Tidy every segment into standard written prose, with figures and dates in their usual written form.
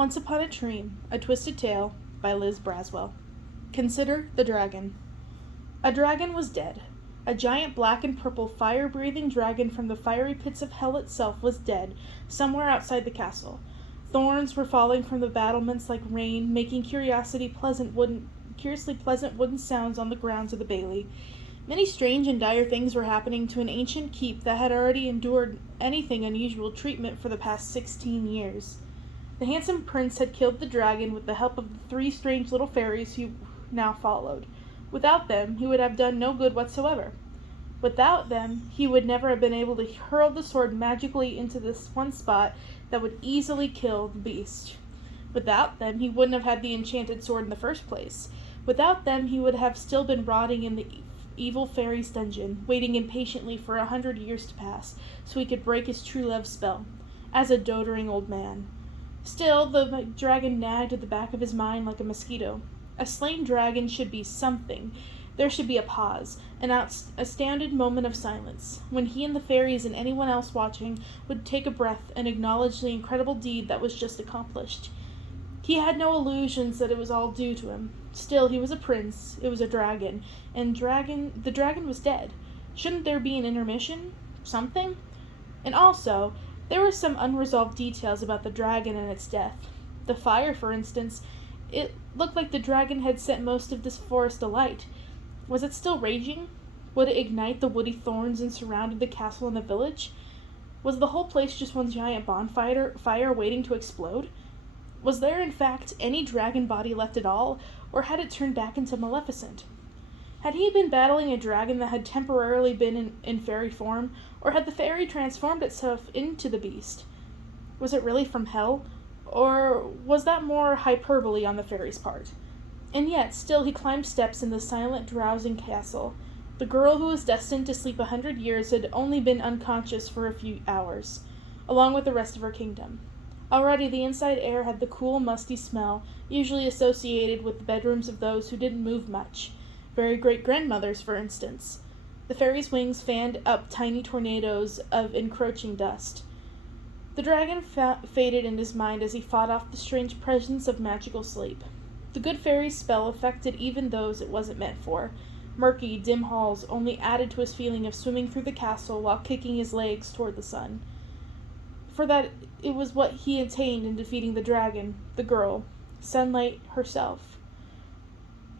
Once Upon a Dream, A Twisted Tale by Liz Braswell. Consider the dragon. A dragon was dead. A giant black and purple fire-breathing dragon from the fiery pits of hell itself was dead, somewhere outside the castle. Thorns were falling from the battlements like rain, making curiously pleasant wooden sounds on the grounds of the bailey. Many strange and dire things were happening to an ancient keep that had already endured anything unusual treatment for the past 16 years. The handsome prince had killed the dragon with the help of the 3 strange little fairies who now followed. Without them, he would have done no good whatsoever. Without them, he would never have been able to hurl the sword magically into this one spot that would easily kill the beast. Without them, he wouldn't have had the enchanted sword in the first place. Without them, he would have still been rotting in the evil fairy's dungeon, waiting impatiently for 100 years to pass, so he could break his true love spell, as a doddering old man. Still, the dragon nagged at the back of his mind like a mosquito. A slain dragon should be something. There should be a pause, an astounded moment of silence, when he and the fairies and anyone else watching would take a breath and acknowledge the incredible deed that was just accomplished. He had no illusions that it was all due to him. Still, he was a prince, it was a dragon, and the dragon was dead. Shouldn't there be an intermission? Something? And also, there were some unresolved details about the dragon and its death. The fire, for instance. It looked like the dragon had set most of this forest alight. Was it still raging? Would it ignite the woody thorns and surrounded the castle and the village? Was the whole place just one giant bonfire waiting to explode? Was there, in fact, any dragon body left at all, or had it turned back into Maleficent? Had he been battling a dragon that had temporarily been in fairy form, or had the fairy transformed itself into the beast? Was it really from hell, or was that more hyperbole on the fairy's part? And yet, still he climbed steps in the silent, drowsing castle. The girl who was destined to sleep 100 years had only been unconscious for a few hours, along with the rest of her kingdom. Already the inside air had the cool, musty smell, usually associated with the bedrooms of those who didn't move much. Very great-grandmothers, for instance. The fairy's wings fanned up tiny tornadoes of encroaching dust. The dragon faded in his mind as he fought off the strange presence of magical sleep. The good fairy's spell affected even those it wasn't meant for. Murky, dim halls only added to his feeling of swimming through the castle while kicking his legs toward the sun. For that it was what he attained in defeating the dragon, the girl, Sunlight herself.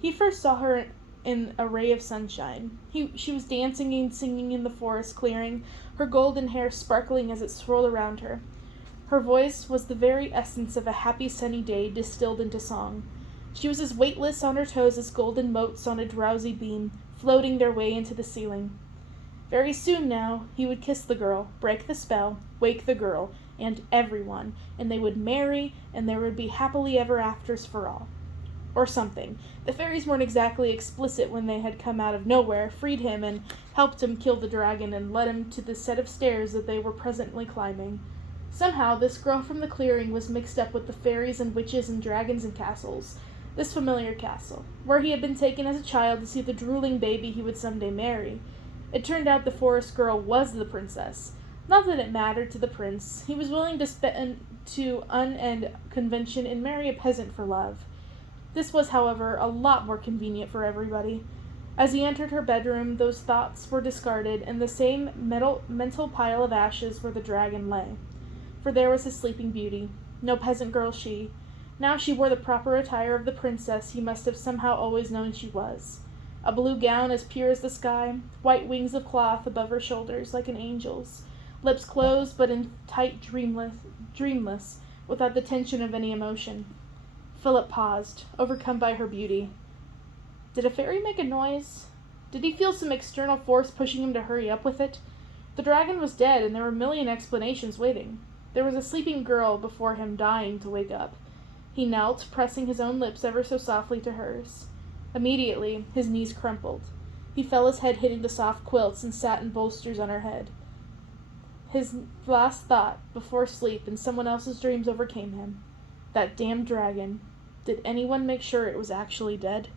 He first saw her in a ray of sunshine. She was dancing and singing in the forest clearing, her golden hair sparkling as it swirled around her. Her voice was the very essence of a happy sunny day distilled into song. She was as weightless on her toes as golden motes on a drowsy beam, floating their way into the ceiling. Very soon now, he would kiss the girl, break the spell, wake the girl, and everyone, and they would marry, and there would be happily ever afters for all. Or something. The fairies weren't exactly explicit when they had come out of nowhere, freed him, and helped him kill the dragon, and led him to the set of stairs that they were presently climbing. Somehow, this girl from the clearing was mixed up with the fairies and witches and dragons and castles. This familiar castle, where he had been taken as a child to see the drooling baby he would someday marry. It turned out the forest girl was the princess. Not that it mattered to the prince. He was willing to unend convention and marry a peasant for love. This was, however, a lot more convenient for everybody. As he entered her bedroom, those thoughts were discarded in the same mental pile of ashes where the dragon lay. For there was his sleeping beauty. No peasant girl she. Now she wore the proper attire of the princess he must have somehow always known she was. A blue gown as pure as the sky, white wings of cloth above her shoulders like an angel's, lips closed but in tight dreamless, without the tension of any emotion. Philip paused, overcome by her beauty. Did a fairy make a noise? Did he feel some external force pushing him to hurry up with it? The dragon was dead, and there were a million explanations waiting. There was a sleeping girl before him dying to wake up. He knelt, pressing his own lips ever so softly to hers. Immediately, his knees crumpled. He felt his head hitting the soft quilts and satin bolsters on her head. His last thought, before sleep and someone else's dreams overcame him. That damned dragon. Did anyone make sure it was actually dead?